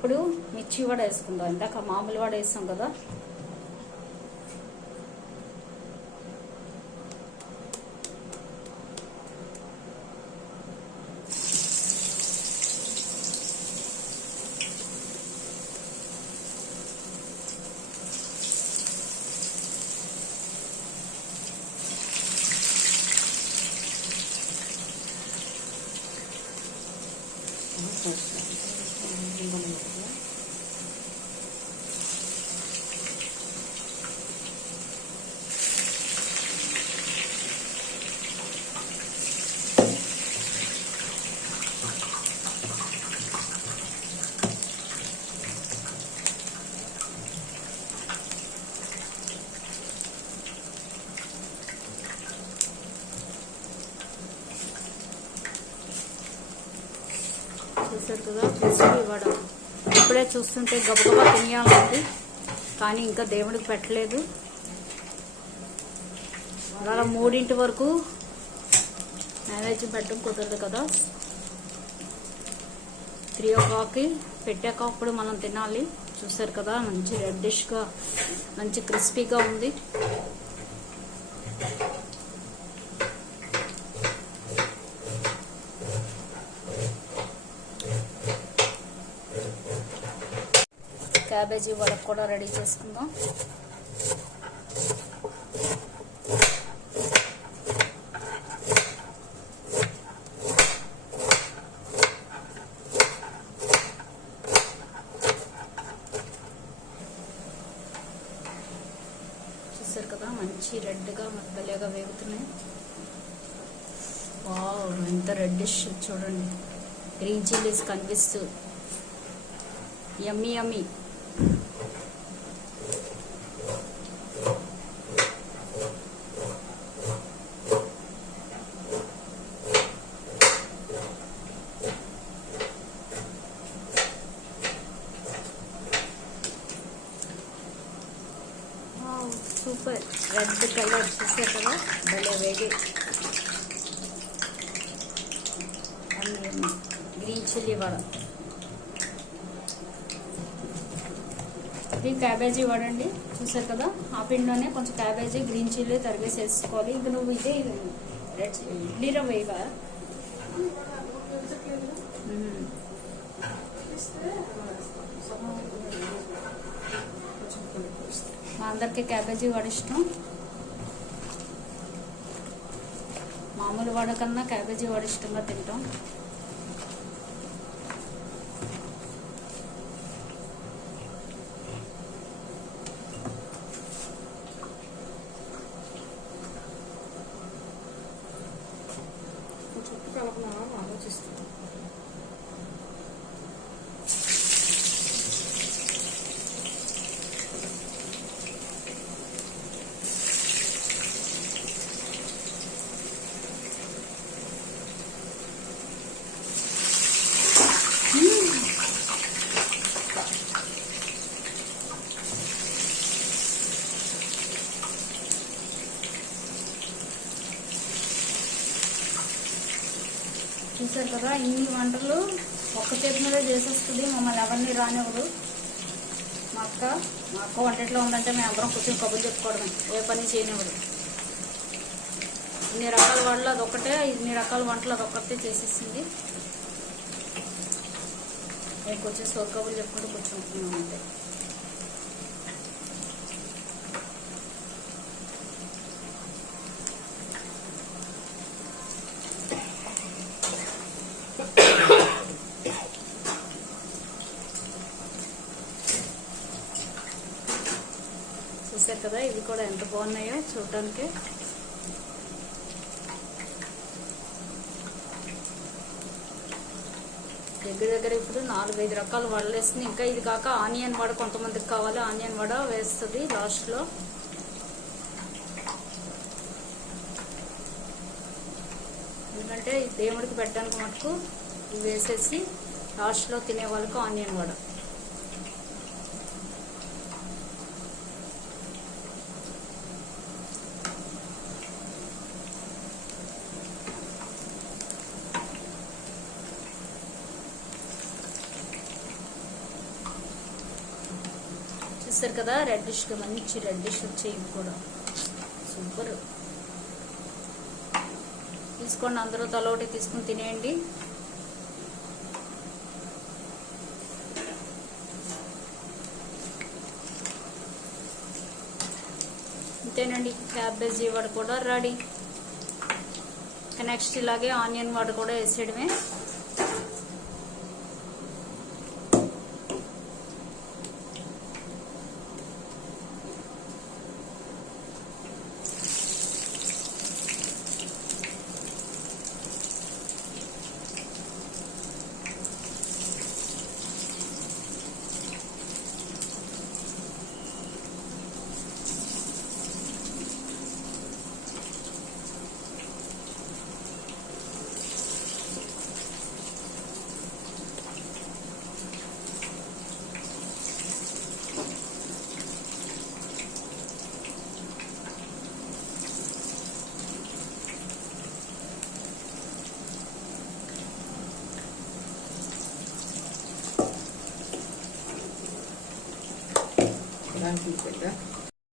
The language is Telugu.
ఇప్పుడు మిర్చి వడ వేసుకుందాం. ఇందాక మామూలు వడ వేసాం కదా. కదా క్రిస్పీ ఇప్పుడే చూస్తుంటే గబగబా తినేయాలండి కానీ ఇంకా దేవుడికి పెట్టలేదు. అలా మూడింటి వరకు నైవేద్యం పెట్టడం కుదరదు కదా. త్రీ ఓ క్లాక్కి పెట్టాక అప్పుడు మనం తినాలి. చూసారు కదా మంచి రెడ్డిష్గా మంచి క్రిస్పీగా ఉంది. క్యాబేజీ వడకు కూడా రెడీ చేసుకుందాం. చూసారు కదా మంచి రెడ్గా మద్దలేగా వేగుతున్నాయి. వావ్ ఎంత రెడ్డిష్ చూడండి. గ్రీన్ చిల్లీస్ కనిపిస్తూ. Yummy yummy. Super red colour చూసారు కదా భలే వేడి గ్రీన్ చిల్లీ వడ ఇది క్యాబేజీ వడండి. చూసారు కదా ఆ పిండిలోనే కొంచెం క్యాబేజీ గ్రీన్ చిల్లీ తరిగేసి వేసుకోవాలి ఇంకా నువ్వు ఇదే రెడ్ ఇడ్లీ రవ్వ మ్మ్. మా అందరికి క్యాబేజీ వడ ఇష్టం. మామూలు వడ కన్నా క్యాబేజీ వడ ఇష్టంగా తింటాం. కలపనా అని ఆలోచిస్తున్నాను చూసారు కదా ఇన్ని వంటలు ఒక్క చేతి మీద చేసేస్తుంది. మమ్మల్ని ఎవరిని రానివ్వదు. మా అక్క మా అక్క వంటట్లో ఉందంటే మేము అందరం కూర్చొని కబుర్లు చెప్పుకోవడమే. ఏ పని చేయనివ్వదు. ఇన్ని రకాల వంటలు అదొక్కటే ఇన్ని రకాల వంటలు అదొక్కటే చేసేసింది. మేము కొంచెం సోర్ కబుర్లు చెప్పుకుంటూ కూర్చుంటున్నాం అంతే చూసారు కదా? ఇవి కూడా ఎంత బాగున్నాయో చూడటానికి దగ్గర దగ్గర ఇప్పుడు నాలుగైదు రకాల వడలు వేస్తుంది ఇంకా ఇది కాక ఆనియన్ వడ కొంతమందికి కావాలి. ఆనియన్ వడ వేస్తుంది లాస్ట్లో. ఎందుకంటే దేవుడికి పెట్టడానికి మటుకు ఇవి వేసేసి లాస్ట్లో తినే వాళ్ళకు ఆనియన్ వడ. చూసారు కదా రెడ్డిష్గా మంచి రెడ్డిష్ వచ్చాయి ఇవి కూడా. సూపర్ తీసుకోండి అందరూ తల ఒకటి తీసుకుని తినేయండి. అంతేనండి క్యాబేజీ వాడు కూడా రెడీ. నెక్స్ట్ ఇలాగే ఆనియన్ వాడు కూడా వేసేయడమే. நான் கொடுத்துருக்கேன்